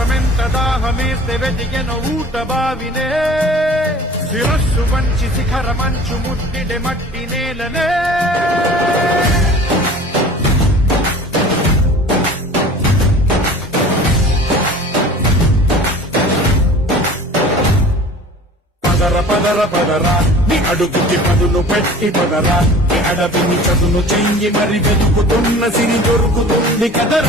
మాత్రమెంత దాహమేస్తే వెతికెను ఊట బావినే శిరస్సు వంచి శిఖర మంచు ముట్టిడే మట్టి నేలనే పదర పదర పదరా నీ అడుగుకి పదును పెట్టి పదరా నీ అడవిని చదును చెయ్యి మరి వెతుకుతున్న సిరి దొరుకుతుంది కదరా.